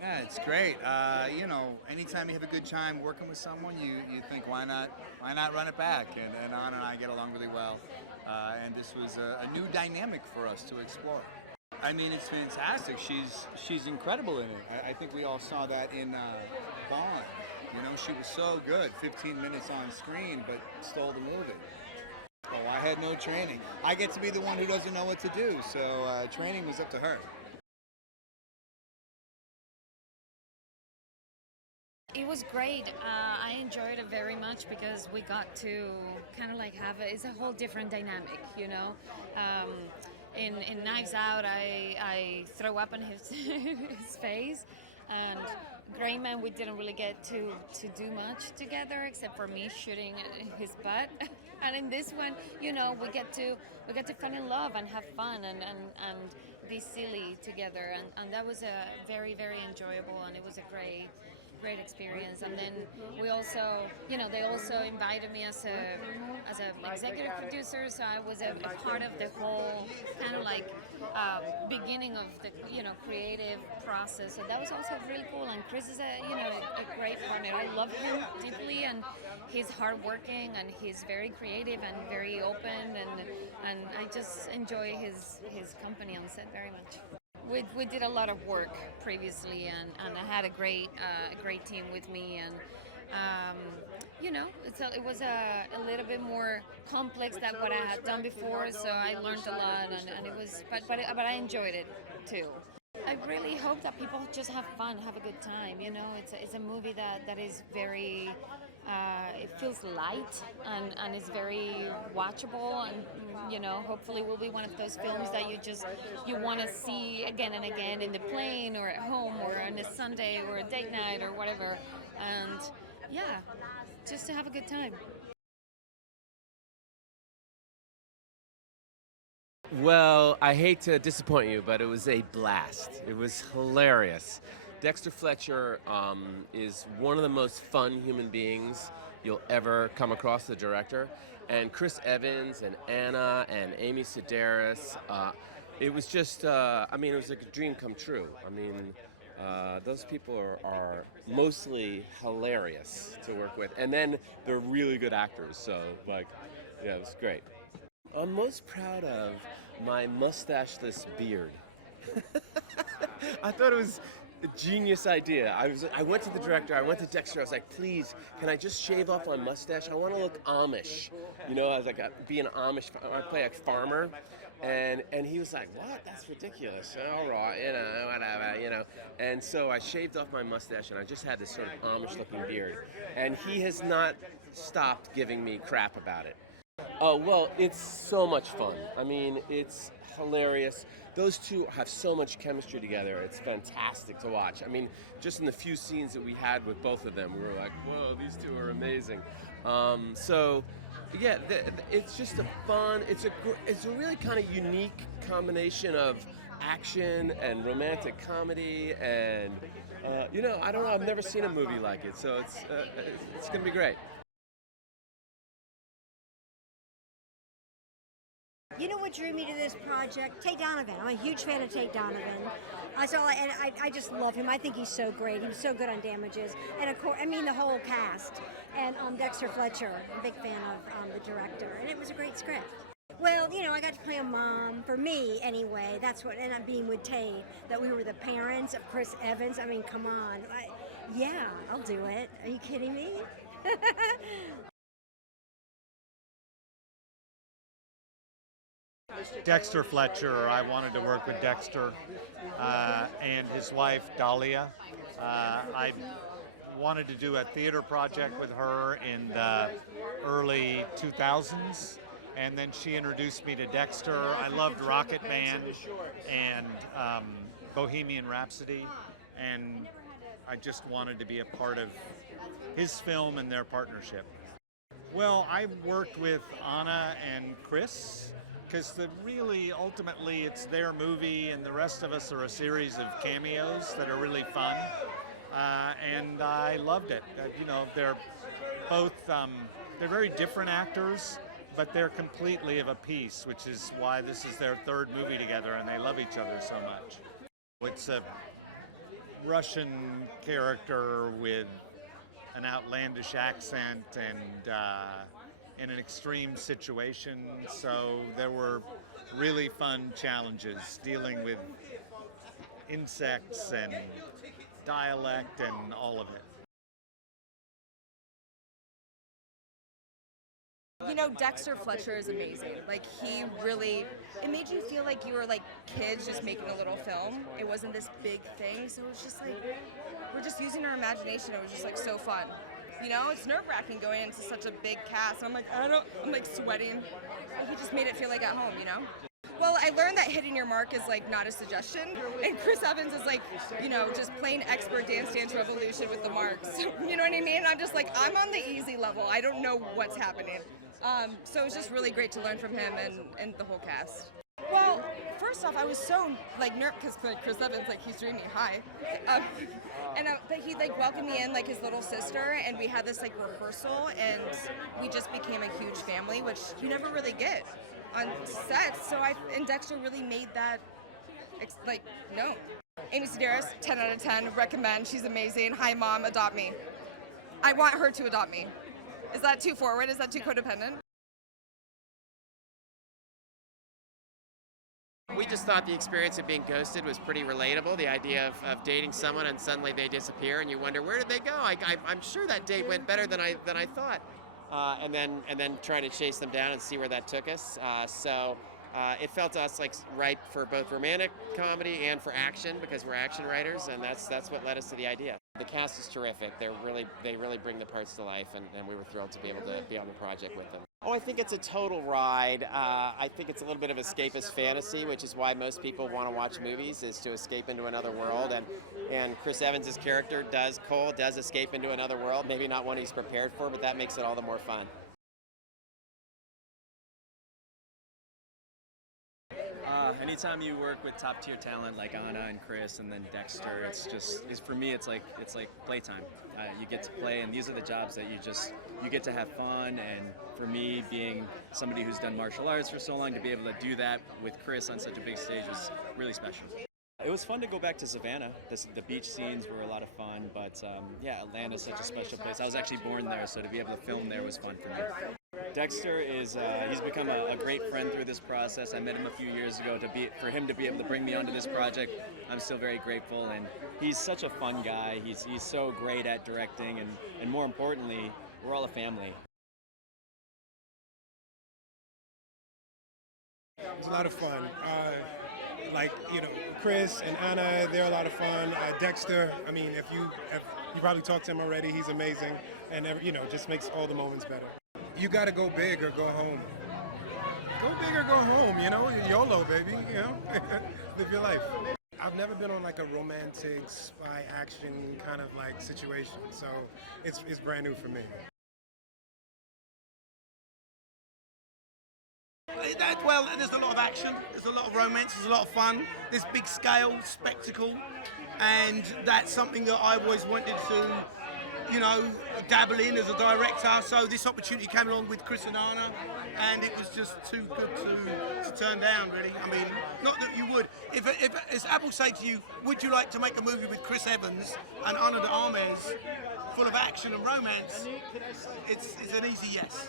Yeah, it's great. You know, anytime you have a good time working with someone, you think, why not run it back? And Anna and I get along really well. And this was a new dynamic for us to explore. I mean, it's fantastic. She's incredible in it. I think we all saw that in Bond. You know, she was so good. 15 minutes on screen, but stole the movie. Oh, I had no training. I get to be the one who doesn't know what to do, so training was up to her. It was great. I enjoyed it very much because we got to kind of like it's a whole different dynamic, you know. In Knives Out, I throw up in his his face, and Gray Man, we didn't really get to do much together except for me shooting his butt. And in this one, you know, we get to fall in love and have fun and be silly together, and that was a very, very enjoyable, and it was a great experience. And then we also, you know, they also invited me as a executive producer, so I was a part of the whole kind of like beginning of the, you know, creative process. So that was also really cool. And Chris is a great partner. I love him deeply, and he's hardworking, and he's very creative and very open, and I just enjoy his company on set very much. We did a lot of work previously, and I had a great team with me, and you know, it was a little bit more complex than what I had done before, so I learned a lot, and it was, but I enjoyed it too. I really hope that people just have fun, have a good time. You know, it's a movie that is very. It feels light and it's very watchable, and you know, hopefully will be one of those films that you want to see again and again in the plane or at home or on a Sunday or a date night or whatever, and yeah, just to have a good time. Well, I hate to disappoint you, but it was a blast. It was hilarious. Dexter Fletcher is one of the most fun human beings you'll ever come across, the director. And Chris Evans and Anna and Amy Sedaris. It was just, I mean, it was like a dream come true. I mean, those people are mostly hilarious to work with. And then they're really good actors. So, like, yeah, it was great. I'm most proud of my mustacheless beard. I thought it was a genius idea. I went to the director, I went to Dexter, I was like, please, can I just shave off my mustache? I want to look Amish. You know, I was like, be an Amish, I play a farmer. And he was like, what? That's ridiculous. All right, you know, whatever, you know. And so I shaved off my mustache, and I just had this sort of Amish-looking beard. And he has not stopped giving me crap about it. Oh, well, it's so much fun. I mean, it's hilarious. Those two have so much chemistry together. It's fantastic to watch. I mean, just in the few scenes that we had with both of them, we were like, whoa, these two are amazing. So, yeah, it's just a fun, it's a really kind of unique combination of action and romantic comedy, and, you know, I don't know, I've never seen a movie like it, so it's going to be great. You know what drew me to this project? Tate Donovan. I'm a huge fan of Tate Donovan. I just love him. I think he's so great. He was so good on Damages, and of course, I mean the whole cast. And Dexter Fletcher, I'm a big fan of the director, and it was a great script. Well, you know, I got to play a mom, for me anyway. That's what ended up being with Tate, that we were the parents of Chris Evans. I mean, come on. Yeah, I'll do it. Are you kidding me? Dexter Fletcher. I wanted to work with Dexter and his wife Dahlia. I wanted to do a theater project with her in the early 2000s, and then she introduced me to Dexter. I loved Rocket Man and Bohemian Rhapsody, and I just wanted to be a part of his film and their partnership. Well, I worked with Anna and Chris, because ultimately it's their movie, and the rest of us are a series of cameos that are really fun, and I loved it. You know, they're both they're very different actors, but they're completely of a piece, which is why this is their third movie together, and they love each other so much. It's a Russian character with an outlandish accent and in an extreme situation, so there were really fun challenges dealing with insects and dialect and all of it. You know, Dexter Fletcher is amazing. Like, he really, it made you feel like you were like kids just making a little film. It wasn't this big thing, so it was just like, we're just using our imagination. It was just like so fun. You know, it's nerve-wracking going into such a big cast. I'm like, I'm like sweating. He just made it feel like at home, you know? Well, I learned that hitting your mark is like not a suggestion, and Chris Evans is like, you know, just plain expert Dance Revolution with the marks. You know what I mean? I'm just like, I'm on the easy level. I don't know what's happening. So it was just really great to learn from him and the whole cast. Well, first off, I was so like nervous because Chris Evans, like, he's dreaming hi, but he like welcomed me in like his little sister, and we had this like rehearsal, and we just became a huge family, which you never really get on sets. So and Dexter really made that like known. Amy Sedaris, 10 out of 10, recommend. She's amazing. Hi, mom, adopt me. I want her to adopt me. Is that too forward? Is that too codependent? We just thought the experience of being ghosted was pretty relatable. The idea of dating someone and suddenly they disappear and you wonder, where did they go? I'm sure that date went better than I thought. And then trying to chase them down and see where that took us. So it felt to us like ripe for both romantic comedy and for action, because we're action writers, and that's what led us to the idea. The cast is terrific. They really bring the parts to life, and we were thrilled to be able to be on the project with them. Oh, I think it's a total ride. I think it's a little bit of escapist fantasy, which is why most people want to watch movies, is to escape into another world. And Chris Evans' character Cole does escape into another world. Maybe not one he's prepared for, but that makes it all the more fun. Anytime you work with top tier talent like Anna and Chris and then Dexter, for me it's like playtime. You get to play, and these are the jobs that you get to have fun. And for me, being somebody who's done martial arts for so long, to be able to do that with Chris on such a big stage was really special. It was fun to go back to Savannah. The beach scenes were a lot of fun, but yeah, Atlanta's such a special place. I was actually born there, so to be able to film there was fun for me. Dexter he's become a great friend through this process. I met him a few years ago. For him to be able to bring me onto this project, I'm still very grateful. And he's such a fun guy. He's so great at directing, and more importantly, we're all a family. It was a lot of fun. Like, you know, Chris and Anna, they're a lot of fun. Dexter, I mean, if you probably talked to him already, he's amazing, and you know, just makes all the moments better. You got to go big or go home. Go big or go home, you know, YOLO, baby, you know, live your life. I've never been on like a romantic spy action kind of like situation, so it's brand new for me. Well, there's a lot of action, there's a lot of romance, there's a lot of fun, there's big scale, spectacle, and that's something that I always wanted to you know, dabble in as a director. So this opportunity came along with Chris and Anna, and it was just too good to turn down, really. I mean, not that you would. If as Apple say to you, would you like to make a movie with Chris Evans and Ana de Armas, full of action and romance? It's an easy yes.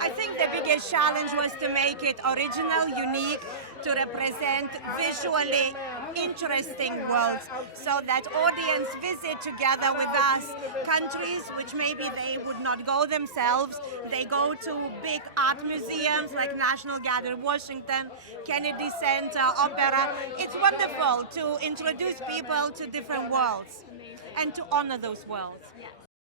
I think the biggest challenge was to make it original, unique, to represent visually interesting worlds, so that audience visit together with us countries which maybe they would not go themselves. They go to big art museums like National Gallery of Washington, Kennedy Center, Opera. It's wonderful to introduce people to different worlds and to honor those worlds.